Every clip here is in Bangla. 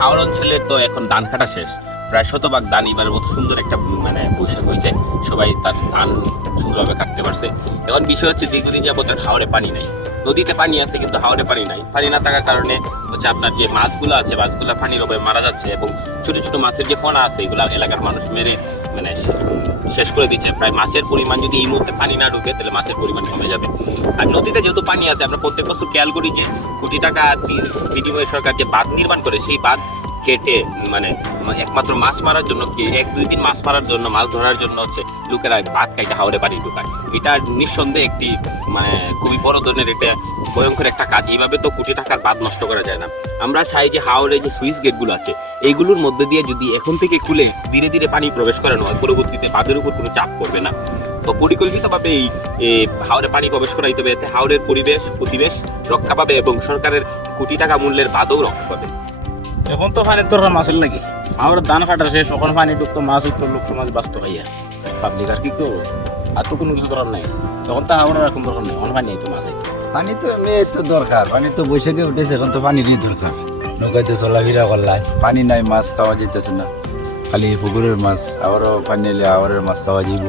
হাওড় অঞ্চলে তো এখন ধান কাটা শেষ। প্রায় শতভাগ ধান এবারের মতো সুন্দর একটা মানে বৈশাখ হয়েছে। সবাই তার ধান সুন্দরভাবে কাটতে পারছে। এখন বিষয় হচ্ছে দীর্ঘদিন যাবত হাওড়ে পানি নাই। নদীতে পানি আছে কিন্তু হাওড়ে পানি নাই। পানি না থাকার কারণে হচ্ছে আপনার যে মাছগুলো আছে, মাছগুলো পানির অভাবে মারা যাচ্ছে এবং ছোট ছোট মাছের যে ফোনা আছে, এগুলো এলাকার মানুষ মেরে মানে শেষ করে দিচ্ছে। প্রায় মাছের পরিমাণ যদি এই মুহূর্তে পানি না ঢুকে, তাহলে মাছের পরিমাণ কমে যাবে। আর নদীতে যেহেতু পানি আছে, আমরা প্রত্যেক বছর খেয়াল করি যে কোটি টাকা বিনিময়ে সরকার যে বাঁধ নির্মাণ করে, সেই বাঁধ কেটে মানে একমাত্র মাছ মারার জন্য কি, এক, দুই দিন মাছ মারার জন্য, মাছ ধরার জন্য হচ্ছে লোকেরা বাঁধ কাইটে হাওড়ে পানি ঢুকায় এটা নিঃসন্দেহে একটি মানে খুবই বড় ধরনের একটা ভয়ঙ্কর একটা কাজ। এইভাবে তো কোটি টাকার বাঁধ নষ্ট করা যায় না। আমরা চাই যে হাওড়ে যে সুইচ গেটগুলো আছে এইগুলোর মধ্যে দিয়ে যদি এখন থেকে খুলে ধীরে ধীরে পানি প্রবেশ করানো হয় পরবর্তীতে বাঁধের উপর কোনো চাপ পড়বে না। তো পরিকল্পিতভাবে এই হাওড়ে পানি প্রবেশ করাইতে হবে এতে হাওড়ের পরিবেশ প্রতিবেশ রক্ষা পাবে এবং সরকারের কোটি টাকা মূল্যের বাদও রক্ষা পাবে। এখন তো পানির তোর মাছের নাকি আমার ধান কাটার শেষ ওখানে পানি ঢুকতো মাছ হইতো লোক সমাজ বাঁচতো হইয়া পাবলিক আর কি করব আর তো কোনো কিছু করার নাই। তখন তো আমার এখন দরকার নেই অন পানি হইতো মাছ হইতো পানি তো এমনি তো দরকার পানি তো বৈশাখে উঠেছে এখন তো পানিরই দরকার। নৌকাতে চলাফেরা করলাই পানি নাই মাছ খাওয়া যেতেছে না। খালি পুকুরের মাছ আবারও পানি এলে আবারের মাছ খাওয়া যাইব।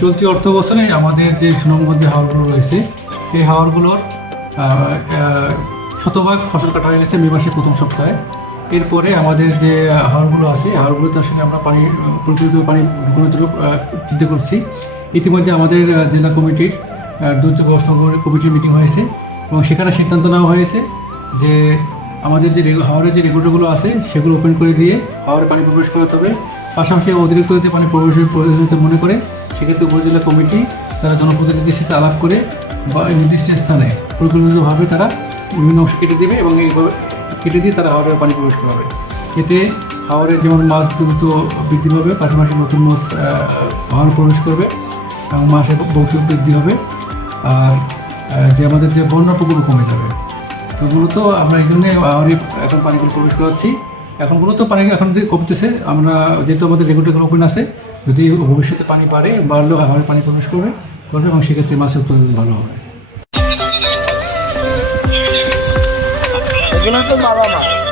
চলতি অর্থ বছরে আমাদের যে সুনামগঞ্জে হাওরগুলো রয়েছে এই হাওরগুলোর আহ, শতভাগ ফসল কাটা হয়ে গেছে মে মাসের প্রথম সপ্তাহে। এরপরে আমাদের যে হাড়গুলো আছে এই হাওরগুলোতে আসলে আমরা পানি পরিচালিত পানি জন্য চিন্তা করছি। ইতিমধ্যে আমাদের জেলা কমিটির দুর্যোগ ব্যবস্থাপনা কমিটির মিটিং হয়েছে এবং সেখানে সিদ্ধান্ত নেওয়া হয়েছে যে আমাদের যে রে- হাওরের যে রেগুলেটরগুলো আছে, সেগুলো ওপেন করে দিয়ে হাওরে পানি প্রবেশ করাতে হবে। পাশাপাশি অতিরিক্ত যদি পানি প্রবেশের প্রয়োজনীয়তা মনে করে, সেক্ষেত্রে উপজেলা কমিটি তারা জনপ্রতিনিধির সাথে আলাপ করে বা নির্দিষ্ট স্থানে পরিকল্পিতভাবে তারা বিভিন্ন অংশ কেটে দেবে এবং এইভাবে কেটে দিয়ে তারা হাওড়ে পানি প্রবেশ করাবে এতে হাওড়ে যেমন মাছ দ্রুত বৃদ্ধি পাবে, পাশাপাশি নতুন মাছ হাওড়ে প্রবেশ করবে এবং মাছের বংশ বৃদ্ধি হবে। আর যে আমাদের যে বন্যা পুকুর কমে যাবে। তো মূলত আমরা এই জন্যে হাওড়ে এখন পানিগুলো প্রবেশ করাচ্ছি। এখন মূলত পানি এখন যে কমতেছে, আমরা যেহেতু আমাদের রেগুলেটর ওপেন আছে, যদি ভবিষ্যতে পানি বাড়ে, বাড়লেও হাওড়ে পানি প্রবেশ করবে করবে। এবং সেক্ষেত্রে মাছের উৎপাদন ভালো হবে। এগুলো তো বাবা মা